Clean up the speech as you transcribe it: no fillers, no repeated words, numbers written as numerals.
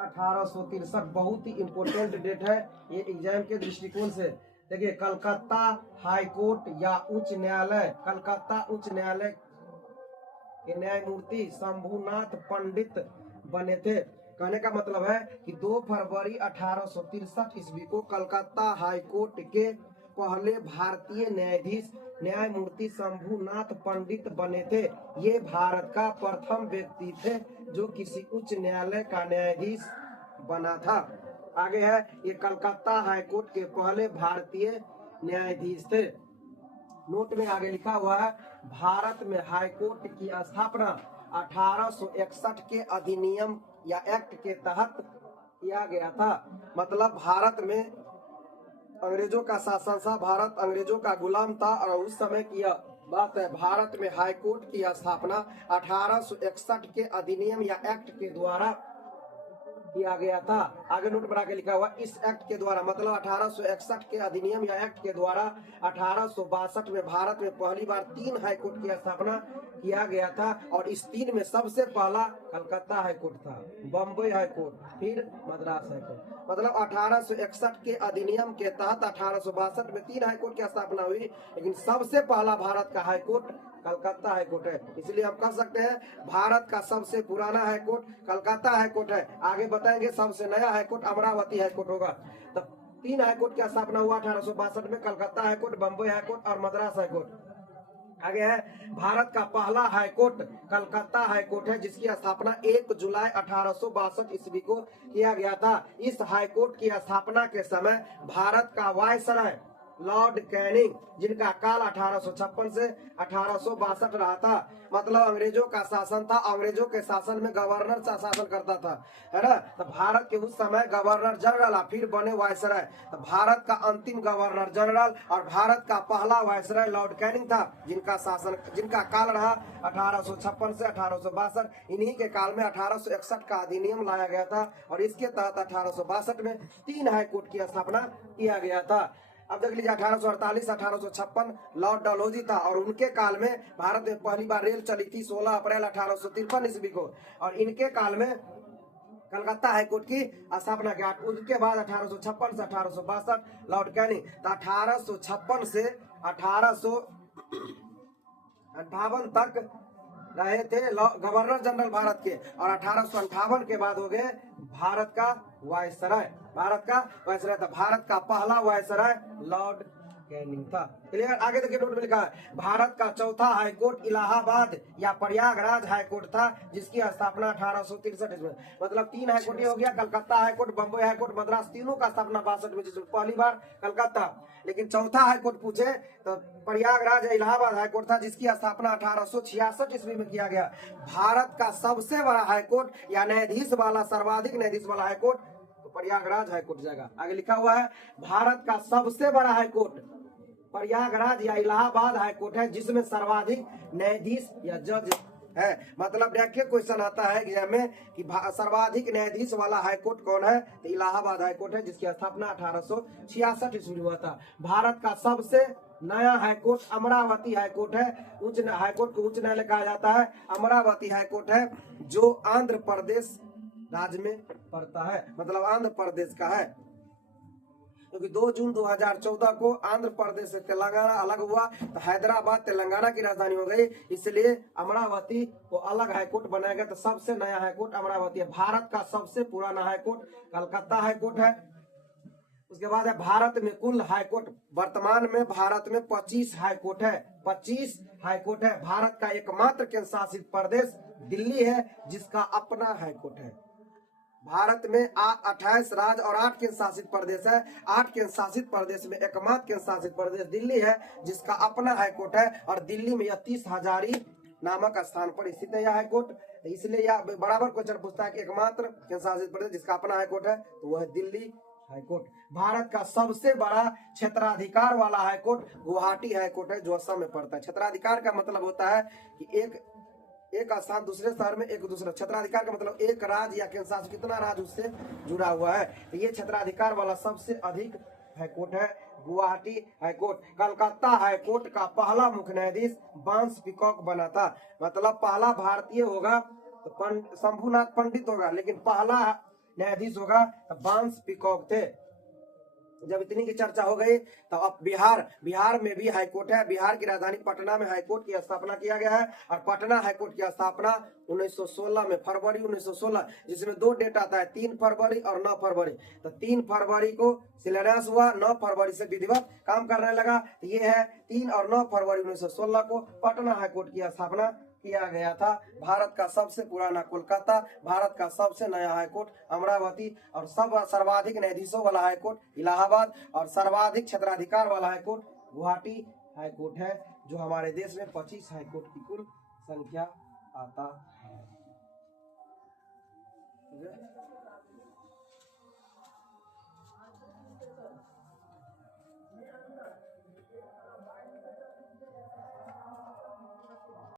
1863 बहुत ही important date है ये एग्जाम के दृष्टिकोण से। देखिए, कलकत्ता हाई कोर्ट या उच्च न्यायालय, कलकत्ता उच्च न्यायालय के न्यायमूर्ति शंभुनाथ पंडित बने थे। कहने का मतलब है कि 2 फरवरी 1863 ईस्वी को कलकत्ता हाई कोर्ट के पहले भारतीय न्यायाधीश न्यायमूर्ति शंभुनाथ पंडित बने थे। ये भारत का प्रथम व्यक्ति थे जो किसी उच्च न्यायालय का न्यायाधीश बना था। आगे है, ये कलकत्ता हाई कोर्ट के पहले भारतीय न्यायाधीश थे। नोट में आगे लिखा हुआ है, भारत में हाई कोर्ट की स्थापना 1861 के अधिनियम या एक्ट के तहत किया गया था। मतलब भारत में अंग्रेजों का शासन था, भारत अंग्रेजों का गुलाम था और उस समय की बात है। भारत में हाई कोर्ट की स्थापना 1861 के अधिनियम या एक्ट के द्वारा किया गया था। आगे नोट बना के लिखा हुआ, इस एक्ट के द्वारा मतलब 1861 के अधिनियम या एक्ट के द्वारा 1862 में भारत में पहली बार 3 हाई कोर्ट की स्थापना किया गया था और इस 3 में सबसे पहला कलकत्ता हाई कोर्ट था, बम्बई हाई कोर्ट, फिर मद्रास हाई कोर्ट। मतलब 1861 के अधिनियम के तहत 1862 में 3 हाई कोर्ट की स्थापना हुई, लेकिन सबसे पहला भारत का high court Calcutta high court है। इसलिए हम कह सकते हैं भारत का सबसे पुराना high court Calcutta high court है। आगे बताएंगे सबसे नया high court Amravati high court होगा। तब 3 हाई कोर्ट की स्थापना हुआ 1862 में, Calcutta high court, Bombay high court और मद्रास हाई कोर्ट। आगे है, भारत का पहला high court Calcutta high court है जिसकी स्थापना 1 जुलाई 1862 ईस्वी को किया गया था। इस हाई कोर्ट की स्थापना के समय भारत का वायसराय लॉर्ड कैनिंग, जिनका काल 1856 से 1862 रहा था, मतलब अंग्रेजों का शासन था, अंग्रेजों के शासन में गवर्नर शासन करता था, है ना। तो भारत के उस समय गवर्नर जनरल फिर बने वायसराय। तो भारत का अंतिम गवर्नर जनरल और भारत का पहला वायसराय लॉर्ड कैनिंग था, जिनका काल रहा 1856 से 1862। इन्हीं के काल में 1861 का अधिनियम लाया गया था और इसके तहत 1862 में 3 हाई कोर्ट की स्थापना किया गया था। अब देख लीजिए, 1848 1856 लॉर्ड डलहौजी था और उनके काल में भारत में पहली बार रेल चली थी 16 अप्रैल 1853 ईस्वी को और इनके काल में कलकत्ता हाईकोर्ट की स्थापना किया। उसके बाद 1856 से 1862 लॉर्ड कैनिंग। तो 1856 से 1858 तक रहे थे गवर्नर जनरल भारत के और 1858 के बाद हो गए भारत का वायसराय। भारत का वायसराय था, भारत का पहला वायसराय लॉर्ड कैनिंग था। क्लियर। आगे देखिए, नोट में लिखा है, भारत का चौथा हाईकोर्ट इलाहाबाद या प्रयागराज हाईकोर्ट था जिसकी स्थापना 1863 में। मतलब 3 हाईकोर्ट हो गया, कलकत्ता हाईकोर्ट, बम्बई हाईकोर्ट, मद्रास, तीनों का स्थापना 62 में, जिसमें पहली बार कलकत्ता। लेकिन चौथा हाईकोर्ट पूछे तो प्रयागराज या इलाहाबाद हाईकोर्ट था जिसकी स्थापना 1866 ईस्वी में किया गया। भारत का सबसे बड़ा हाईकोर्ट या न्यायाधीश वाला, सर्वाधिक न्यायाधीश वाला हाईकोर्ट तो प्रयागराज हाईकोर्ट जाएगा। आगे लिखा हुआ है, भारत का सबसे बड़ा हाईकोर्ट प्रयागराज या इलाहाबाद हाईकोर्ट है जिसमें सर्वाधिक न्यायाधीश या जज है। मतलब देखिए, क्वेश्चन आता है एग्जाम में कि सर्वाधिक न्यायाधीश वाला हाईकोर्ट कौन है, तो इलाहाबाद हाईकोर्ट है जिसकी स्थापना 1866 ईस्वी में हुआ था। भारत का सबसे नया हाईकोर्ट अमरावती हाईकोर्ट है। उच्च हाईकोर्ट को उच्च न्यायालय कहा जाता है। अमरावती हाईकोर्ट है जो आंध्र प्रदेश राज्य में पड़ता है, मतलब आंध्र प्रदेश का है, क्योंकि 2 जून 2014 को आंध्र प्रदेश से तेलंगाना अलग हुआ तो हैदराबाद तेलंगाना की राजधानी हो गई, इसलिए अमरावती को अलग हाईकोर्ट बनाया गया। तो सबसे नया हाईकोर्ट अमरावती है। भारत का सबसे पुराना हाईकोर्ट कलकत्ता हाईकोर्ट है। उसके बाद है, भारत में कुल हाईकोर्ट, वर्तमान में भारत में 25 हाईकोर्ट है। 25 हाईकोर्ट है। भारत का एकमात्र केंद्र शासित प्रदेश दिल्ली है जिसका अपना हाईकोर्ट है। भारत में 28 राज्य और 8 केंद्र शासित प्रदेश है। 8 केंद्र शासित प्रदेश में एकमात्र केंद्र शासित प्रदेश दिल्ली है जिसका अपना हाईकोर्ट है और दिल्ली में 30 हजारी नामक स्थान पर स्थित है यह हाईकोर्ट। इसलिए यह बराबर क्वेश्चन पूछता है कि एकमात्र केंद्र शासित प्रदेश जिसका अपना हाईकोर्ट है तो वह दिल्ली हाईकोर्ट। भारत का सबसे बड़ा क्षेत्राधिकार वाला हाईकोर्ट गुवाहाटी हाईकोर्ट है जो असम में पड़ता है। क्षेत्राधिकार का मतलब होता है कि एक स्थान दूसरे शहर में एक दूसरा। क्षेत्राधिकार का मतलब एक राज्य या केंद्र शासित कितना राज्य उससे जुड़ा हुआ है। तो ये क्षेत्राधिकार वाला सबसे अधिक हाईकोर्ट है गुवाहाटी हाईकोर्ट। कलकत्ता हाईकोर्ट का पहला मुख्य न्यायाधीश बांस पीकॉक बना था। मतलब पहला भारतीय होगा तो शंभुनाथ पंडित होगा, लेकिन पहला न्यायाधीश होगा तो बांस पीकॉक थे। जब इतनी की चर्चा हो गई तो अब बिहार में भी हाईकोर्ट है। बिहार की राजधानी पटना में हाईकोर्ट की स्थापना किया गया है और पटना हाईकोर्ट की स्थापना 1916 में, फरवरी 1916, जिसमें 2 डेट आता है, 3 फरवरी और 9 फरवरी। तो 3 फरवरी को शिलान्यास हुआ, 9 फरवरी से विधिवत काम करने लगा। तो ये है 3 और 9 फरवरी 1916 को पटना हाईकोर्ट की स्थापना किया गया था। भारत का सबसे पुराना कोलकाता, भारत का सबसे नया हाईकोर्ट अमरावती, और सर्वाधिक न्यायाधीशों वाला हाईकोर्ट इलाहाबाद, और सर्वाधिक क्षेत्राधिकार वाला हाईकोर्ट गुवाहाटी हाईकोर्ट है, जो हमारे देश में 25 हाईकोर्ट की कुल संख्या आता है।